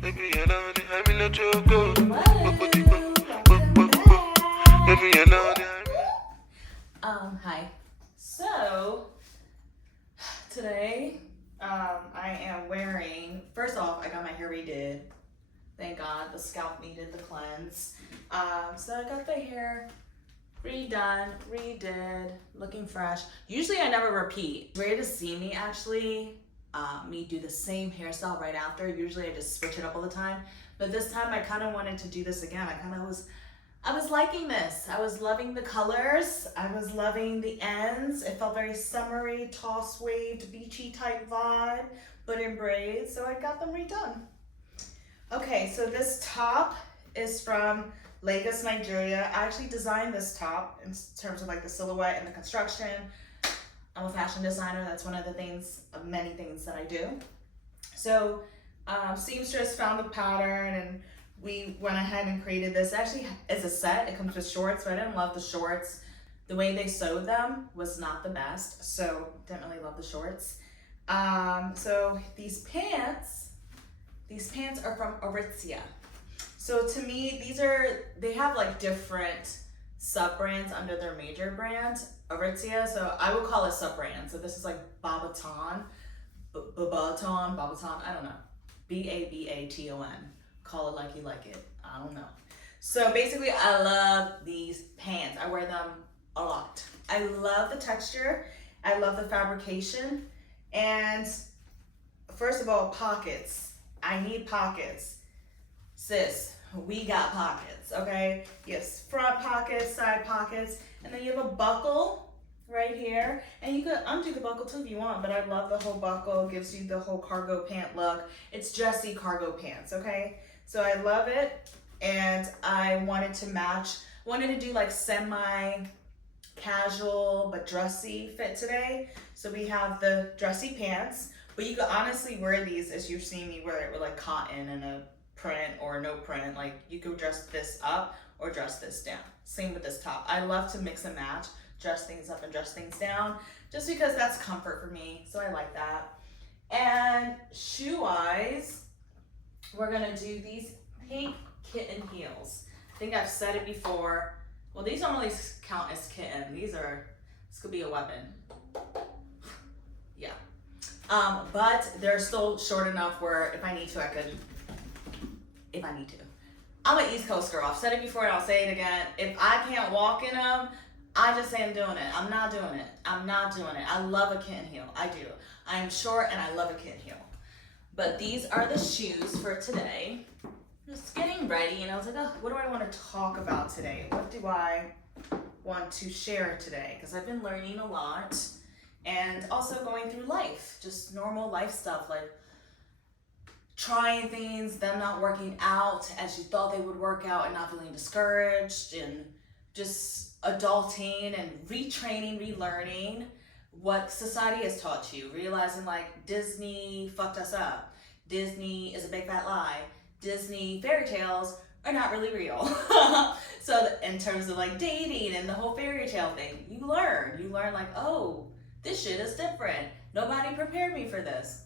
Baby, I love it. I let you go. Hi. So, today, I am wearing, first off, I got my hair redid. Thank God, the scalp needed the cleanse. So I got the hair redone, redid, looking fresh. Usually I never repeat. Ready to see me actually, me do the same hairstyle right after. Usually I just switch it up all the time. But this time I kind of wanted to do this again. I was liking this. I was loving the colors. I was loving the ends. It felt very summery, toss waved, beachy type vibe, but in braids. So I got them redone. Okay, so this top is from Lagos, Nigeria. I actually designed this top in terms of like the silhouette and the construction. I'm a fashion designer. That's one of the things, of many things that I do. So seamstress found the pattern and we went ahead and created this. Actually, it's a set. It comes with shorts, but I didn't love the shorts. The way they sewed them was not the best, so didn't really love the shorts. So these pants are from Aritzia. So to me, they have like different sub-brands under their major brand, Aritzia. So I would call it sub-brand. So this is like Babaton, I don't know. Babaton. Call it like you like it. I don't know. So basically, I love these pants. I wear them a lot. I love the texture. I love the fabrication. And first of all, pockets. I need pockets. Sis, we got pockets, okay? Yes, front pockets, side pockets, and then you have a buckle right here. And you could undo the buckle too if you want, but I love the whole buckle. It gives you the whole cargo pant look. It's dressy cargo pants, okay? So I love it, and I wanted to do like semi-casual but dressy fit today. So we have the dressy pants, but you could honestly wear these as you've seen me wear it with like cotton and a print or no print. Like you could dress this up or dress this down. Same with this top. I love to mix and match, dress things up and dress things down, just because that's comfort for me. So I like that. And shoe-wise, we're gonna do these pink kitten heels. I think I've said it before. Well, these don't really count as kitten. This could be a weapon. Yeah. But they're still short enough where if I need to, I'm an East Coast girl. I've said it before and I'll say it again. If I can't walk in them, I just say I'm doing it. I'm not doing it. I love a kitten heel. I do. I am short and I love a kitten heel. But these are the shoes for today. Just getting ready, and I was like, oh, what do I want to talk about today? What do I want to share today? Because I've been learning a lot and also going through life, just normal life stuff, like trying things, them not working out as you thought they would work out and not feeling discouraged, and just adulting and retraining, relearning what society has taught you, realizing like Disney fucked us up. Disney is a big fat lie. Disney fairy tales are not really real. So in terms of like dating and the whole fairy tale thing, you learn like, oh, this shit is different. Nobody prepared me for this.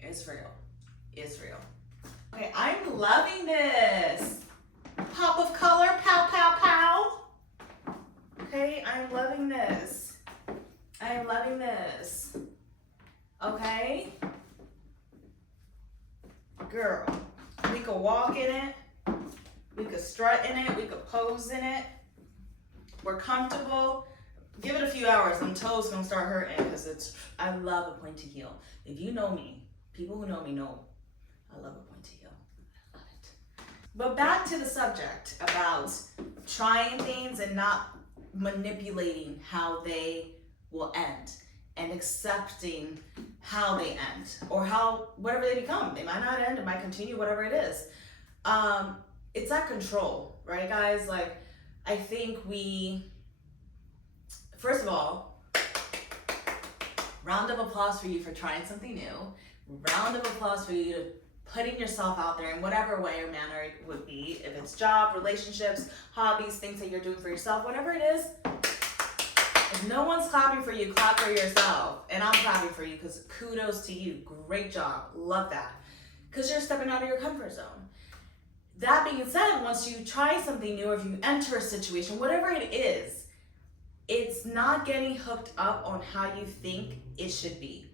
It's real. Okay, I'm loving this. Pop of color, pow, pow, pow. Okay, I'm loving this. Okay? Girl, we could walk in it, we could strut in it, we could pose in it. We're comfortable. Give it a few hours, them toes gonna start hurting because I love a pointy heel. If you know me, people who know me know I love a pointy heel. I love it. But back to the subject about trying things and not manipulating how they will end, and accepting how they end or whatever they become. They might not end, it might continue, whatever it is. It's that control, right, guys? Like, I think first of all, round of applause for you for trying something new. Round of applause for you to putting yourself out there in whatever way or manner it would be. If it's job, relationships, hobbies, things that you're doing for yourself, whatever it is. If no one's clapping for you, clap for yourself. And I'm clapping for you because kudos to you. Great job. Love that. because you're stepping out of your comfort zone. That being said, once you try something new, or if you enter a situation, whatever it is, it's not getting hooked up on how you think it should be.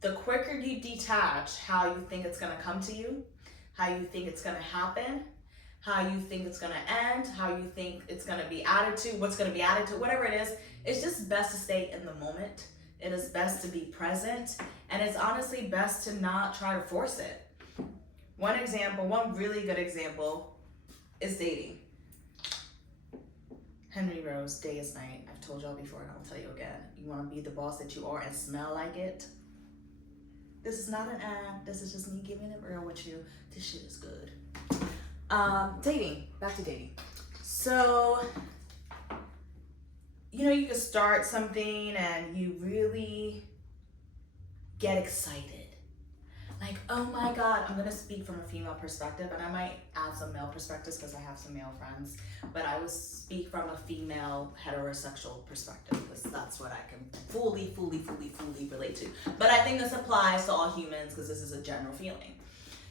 The quicker you detach how you think it's gonna come to you, how you think it's gonna happen, how you think it's gonna end, how you think it's gonna be added to, what's gonna be added to, whatever it is, it's just best to stay in the moment. It is best to be present, and it's honestly best to not try to force it. One really good example is dating. Henry Rose, Day is Night. I've told y'all before and I'll tell you again. You wanna be the boss that you are and smell like it? This is not an act, this is just me giving it real with you. This shit is good. Dating, back to dating. So, you can start something and you really get excited. Like, oh my God, I'm gonna speak from a female perspective, and I might add some male perspectives because I have some male friends, but I will speak from a female heterosexual perspective because that's what I can fully relate to. But I think this applies to all humans because this is a general feeling.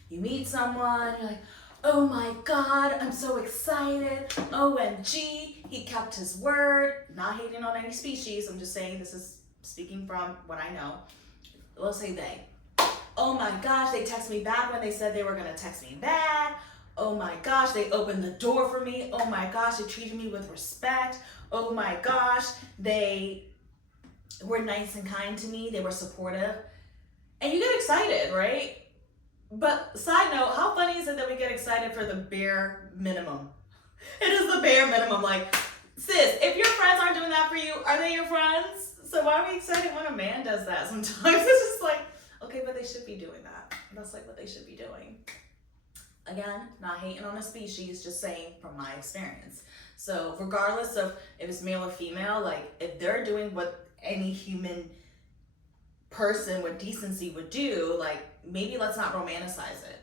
You meet someone, you're like, oh my God, I'm so excited. OMG, he kept his word. Not hating on any species, I'm just saying this is speaking from what I know. Let's say they. Oh my gosh, they texted me back when they said they were gonna text me back. Oh my gosh, they opened the door for me. Oh my gosh, they treated me with respect. Oh my gosh, they were nice and kind to me. They were supportive. And you get excited, right? But side note, how funny is it that we get excited for the bare minimum? It is the bare minimum. Like, sis, if your friends aren't doing that for you, are they your friends? So why are we excited when a man does that sometimes? It's just like, okay, but they should be doing that. That's like what they should be doing. Again, not hating on a species, just saying from my experience. So regardless of if it's male or female, like if they're doing what any human person with decency would do, like maybe let's not romanticize it.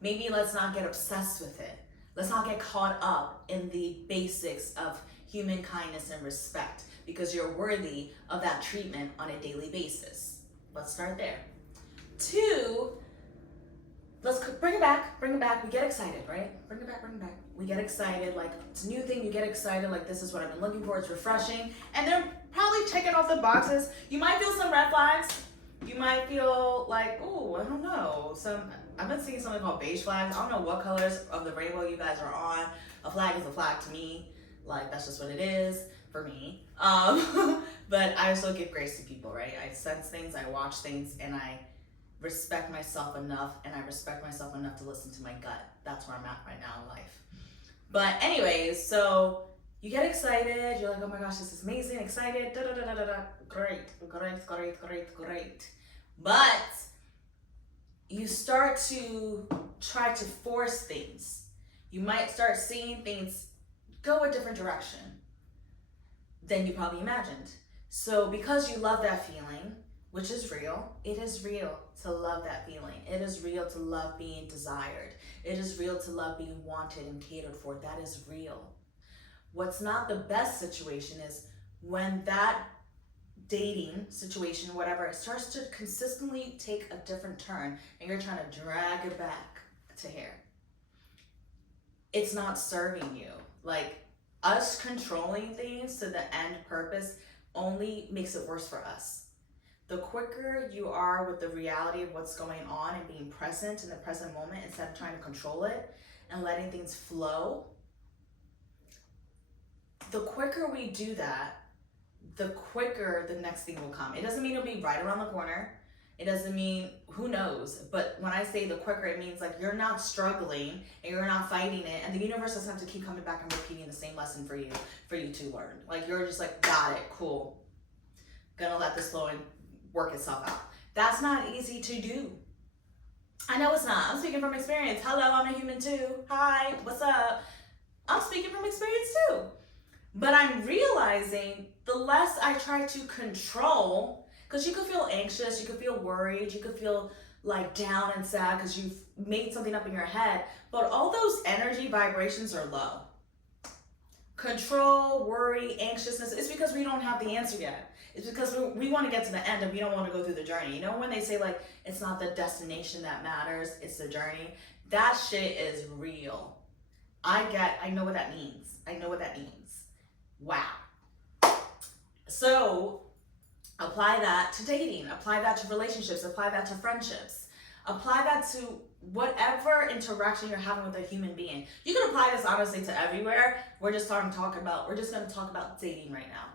Maybe let's not get obsessed with it. Let's not get caught up in the basics of human kindness and respect because you're worthy of that treatment on a daily basis. Let's start there. 2, let's bring it back. We get excited, right? Bring it back. We get excited, like it's a new thing, you get excited, like this is what I've been looking for, it's refreshing. And they're probably checking off the boxes. You might feel some red flags. You might feel like, ooh, I don't know. I've been seeing something called beige flags. I don't know what colors of the rainbow you guys are on. A flag is a flag to me. Like that's just what it is for me. But I also give grace to people, right? I sense things, I watch things, and I respect myself enough, and I respect myself enough to listen to my gut. That's where I'm at right now in life. But anyways, so you get excited, you're like, oh my gosh, this is amazing, excited, great. But you start to try to force things. You might start seeing things go a different direction than you probably imagined. So because you love that feeling, which is real, it is real to love that feeling. It is real to love being desired. It is real to love being wanted and catered for. That is real. What's not the best situation is when that dating situation, whatever, it starts to consistently take a different turn and you're trying to drag it back to here. It's not serving you. Like us controlling things to the end purpose only makes it worse for us. The quicker you are with the reality of what's going on and being present in the present moment instead of trying to control it and letting things flow, the quicker we do that, the quicker the next thing will come. It doesn't mean it'll be right around the corner. It doesn't mean, who knows? But when I say the quicker, it means like you're not struggling and you're not fighting it, and the universe doesn't have to keep coming back and repeating the same lesson for you to learn. Like you're just like, got it, cool. Gonna let this flow and work itself out. That's not easy to do. I know it's not. I'm speaking from experience. Hello, I'm a human too. Hi, what's up? I'm speaking from experience too. But I'm realizing the less I try to control, because you could feel anxious, you could feel worried, you could feel like down and sad because you've made something up in your head, but all those energy vibrations are low. control, worry, anxiousness, it's because we don't have the answer yet. It's because we want to get to the end and we don't want to go through the journey. You know, when they say like, it's not the destination that matters, it's the journey. That shit is real. I know what that means. I know what that means. Wow. So apply that to dating, apply that to relationships, apply that to friendships, apply that to whatever interaction you're having with a human being. You can apply this honestly to everywhere. We're just going to talk about dating right now.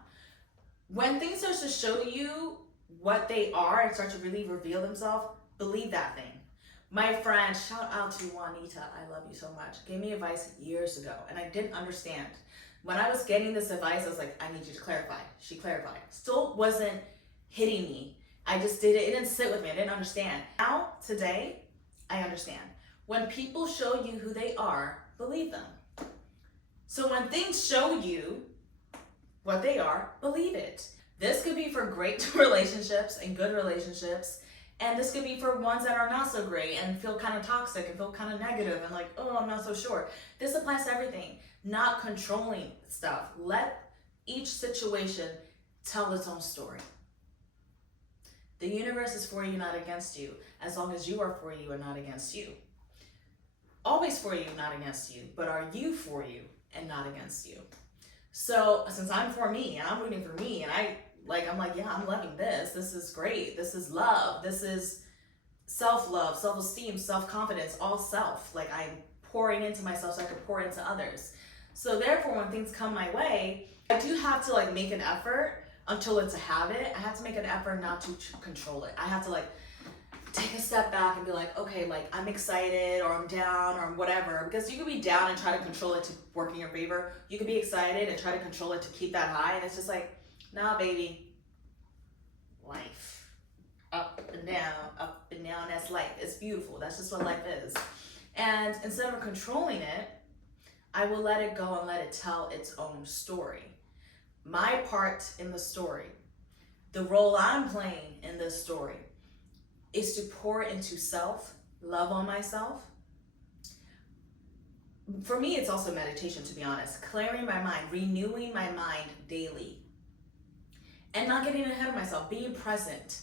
When things start to show you what they are and start to really reveal themselves, believe that thing. My friend, shout out to Juanita, I love you so much, gave me advice years ago and I didn't understand. When I was getting this advice, I was like, I need you to clarify. She clarified. Still wasn't hitting me. I just did it. It didn't sit with me. I didn't understand. Now, today, I understand. When people show you who they are, believe them. So when things show you what they are, believe it. This could be for great relationships and good relationships. And this could be for ones that are not so great and feel kind of toxic and feel kind of negative and like, oh, I'm not so sure. This applies to everything. Not controlling stuff. Let each situation tell its own story. The universe is for you, not against you, as long as you are for you and not against you. Always for you, not against you, but are you for you and not against you? So since I'm for me and I'm rooting for me and I'm like, yeah, I'm loving this. This is great. This is love. This is self-love, self-esteem, self-confidence, all self. Like I'm pouring into myself so I can pour into others. So therefore, when things come my way, I do have to like make an effort until it's a habit. I have to make an effort not to control it. I have to like take a step back and be like, okay, like I'm excited or I'm down or whatever. Because you could be down and try to control it to work in your favor. You could be excited and try to control it to keep that high. And it's just like, nah, baby. Life. Up and down, that's life. It's beautiful. That's just what life is. And instead of controlling it, I will let it go and let it tell its own story. My part in the story, the role I'm playing in this story, is to pour into self, love on myself. For me, it's also meditation, to be honest. Clearing my mind, renewing my mind daily. And not getting ahead of myself, being present.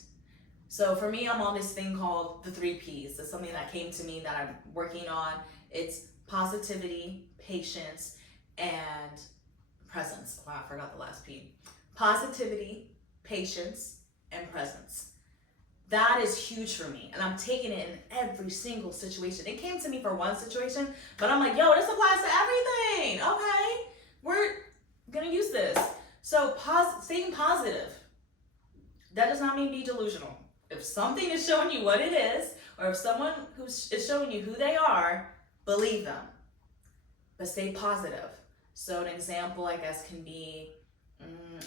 So for me, I'm on this thing called the 3 Ps. It's something that came to me that I'm working on. It's positivity, patience, and presence. Wow, I forgot the last P. Positivity, patience, and presence. That is huge for me, and I'm taking it in every single situation. It came to me for one situation, but I'm like, yo, this applies to everything. Okay, we're gonna use this. So staying positive, that does not mean be delusional. If something is showing you what it is, or if someone is showing you who they are, believe them, but stay positive. So an example, I guess, can be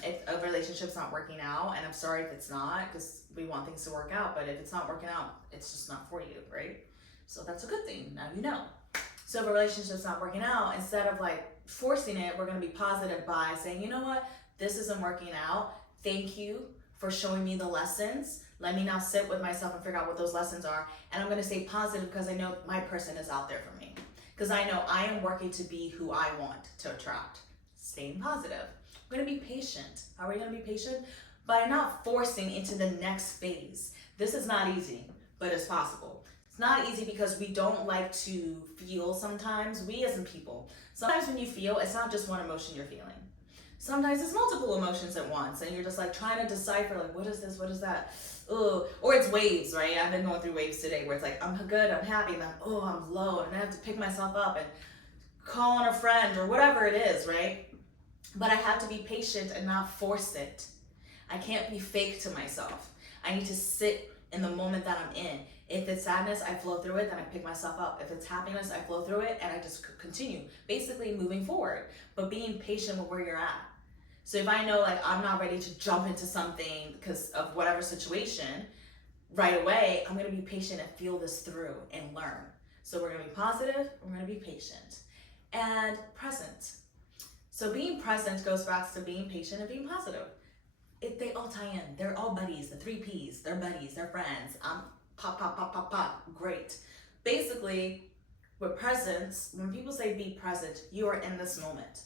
if a relationship's not working out, and I'm sorry if it's not, because we want things to work out, but if it's not working out, it's just not for you, right? So that's a good thing, now you know. So if a relationship's not working out, instead of like forcing it, we're gonna be positive by saying, you know what, this isn't working out. Thank you for showing me the lessons. Let me now sit with myself and figure out what those lessons are. And I'm gonna stay positive because I know my person is out there for me. Because I know I am working to be who I want to attract. Staying positive. We're gonna be patient. How are we gonna be patient? By not forcing into the next phase. This is not easy, but it's possible. It's not easy because we don't like to feel sometimes. We as in people. Sometimes when you feel, it's not just one emotion you're feeling. Sometimes it's multiple emotions at once and you're just like trying to decipher like, what is this, what is that? Ugh. Or it's waves, right? I've been going through waves today where it's like, I'm good, I'm happy, and then, oh, I'm low, and I have to pick myself up and call on a friend or whatever it is, right? But I have to be patient and not force it. I can't be fake to myself. I need to sit in the moment that I'm in. If it's sadness, I flow through it, then I pick myself up. If it's happiness, I flow through it and I just continue, basically moving forward, but being patient with where you're at. So if I know like I'm not ready to jump into something because of whatever situation right away, I'm gonna be patient and feel this through and learn. So we're gonna be positive, we're gonna be patient and present. So being present goes back to being patient and being positive. They all tie in. They're all buddies, the 3 Ps. They're buddies, they're friends. Pop, pop, pop, pop, pop. Great. Basically, with presence, when people say be present, you are in this moment.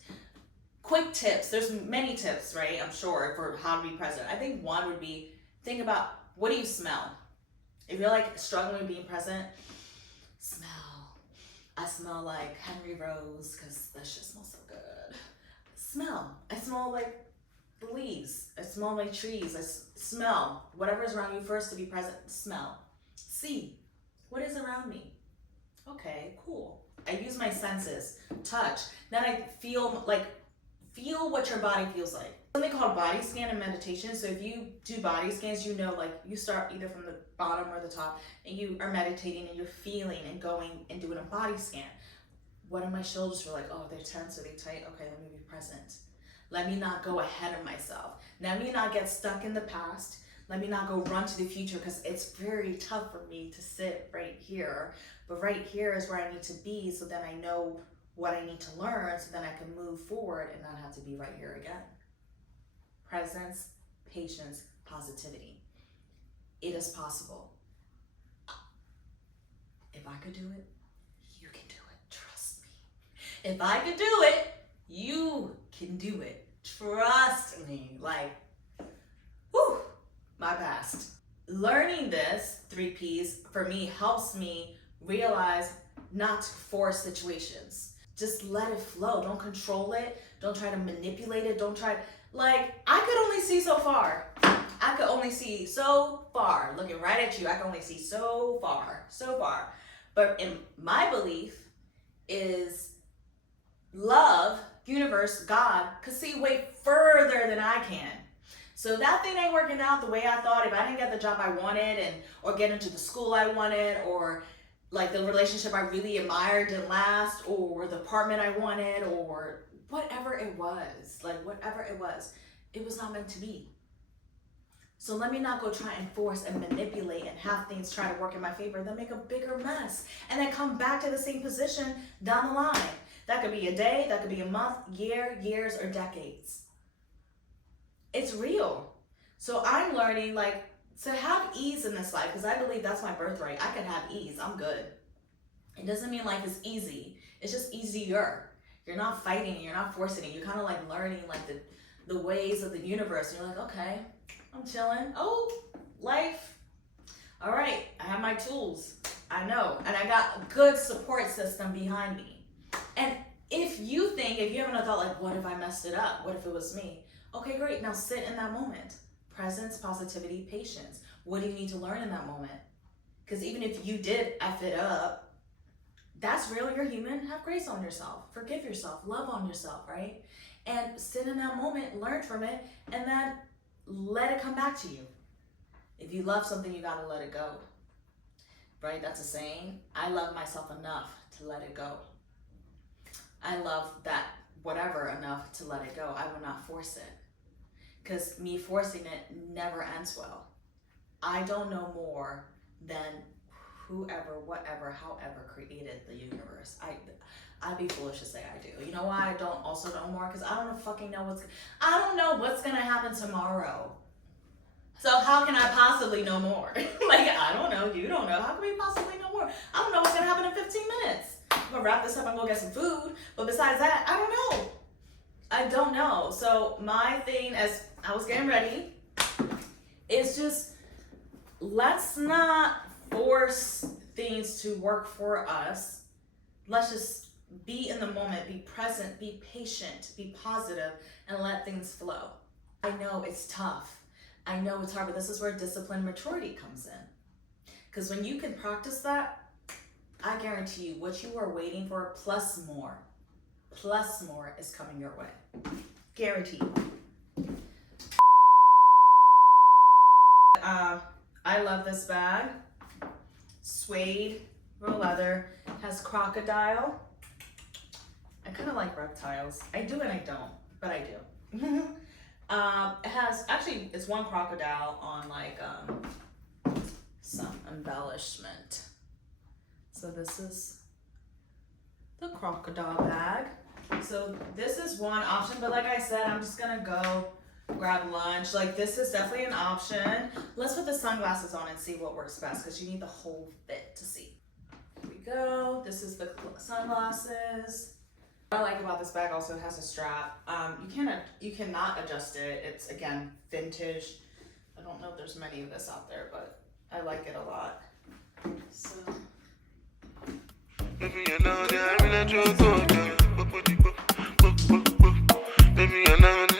quick tips. There's many tips, right? I'm sure for how to be present. I think one would be think about what do you smell? If you're like struggling with being present, smell. I smell like Henry Rose because that shit smells so good. Smell. I smell like the leaves. I smell my trees. Smell whatever's around you first to be present. Smell. See what is around me. Okay, cool. I use my senses. Touch. Then I feel what your body feels like. Something called body scan in meditation. So if you do body scans, you know, like you start either from the bottom or the top and you are meditating and you're feeling and going and doing a body scan. What are my shoulders feel like? Oh, they're tense, are they tight? Okay, let me be present. Let me not go ahead of myself. Let me not get stuck in the past. Let me not go run to the future because it's very tough for me to sit right here. But right here is where I need to be so then I know what I need to learn so then I can move forward and not have to be right here again. Presence, patience, positivity. It is possible. If I could do it, you can do it. Trust me. If I could do it, you can do it. Trust me. Like, whew, my past. Learning this 3 Ps for me helps me realize not to force situations. Just let it flow. Don't control it. Don't try to manipulate it. Don't try, like, I could only see so far. I could only see so far. Looking right at you, I can only see so far, so far. But in my belief is love, universe, God, could see way further than I can. So that thing ain't working out the way I thought. If I didn't get the job I wanted or get into the school I wanted, or like the relationship I really admired didn't last, or the apartment I wanted, or whatever it was, it was not meant to be. So let me not go try and force and manipulate and have things try to work in my favor, then make a bigger mess and then come back to the same position down the line. That could be a day, that could be a month, year, years, or decades. It's real. So I'm learning to have ease in this life because I believe that's my birthright. I can have ease. I'm good. It doesn't mean life is easy. It's just easier. You're not fighting. You're not forcing it. You're kind of like learning the ways of the universe. You're like, okay, I'm chilling. Oh, life. All right, I have my tools. I know. And I got a good support system behind me. And if you have another thought what if I messed it up? What if it was me? Okay, great. Now sit in that moment. Presence, positivity, patience. What do you need to learn in that moment? Because even if you did F it up, that's real. You're human. Have grace on yourself. Forgive yourself. Love on yourself, right? And sit in that moment, learn from it, and then let it come back to you. If you love something, you gotta let it go. Right? That's a saying. I love myself enough to let it go. I love that whatever enough to let it go. I will not force it. Because me forcing it never ends well. I don't know more than whoever, whatever, however created the universe. I'd be foolish to say I do. You know why I don't also know more? Because I don't fucking know I don't know what's gonna happen tomorrow. So how can I possibly know more? I don't know, you don't know. How can we possibly know more? I don't know what's gonna happen in 15 minutes. I'm gonna wrap this up and go get some food. But besides that, I don't know. I don't know. So my thing as I was getting ready is just let's not force things to work for us. Let's just be in the moment, be present, be patient, be positive, and let things flow. I know it's tough. I know it's hard, but this is where discipline maturity comes in. Because when you can practice that, I guarantee you what you are waiting for plus more is coming your way. Guaranteed. I love this bag. Suede, real leather, has crocodile. I kind of like reptiles. I do and I don't, but I do. It has, actually, it's one crocodile on some embellishment. So this is the crocodile bag. So this is one option, but like I said, I'm just gonna go grab lunch. This is definitely an option. Let's put the sunglasses on and see what works best because you need the whole fit to see. Here we go. This is the sunglasses. What I like about this bag also, it has a strap. You cannot adjust it. It's, again, vintage. I don't know if there's many of this out there, but I like it a lot. So. Baby, I know that I really let you go. Baby, I know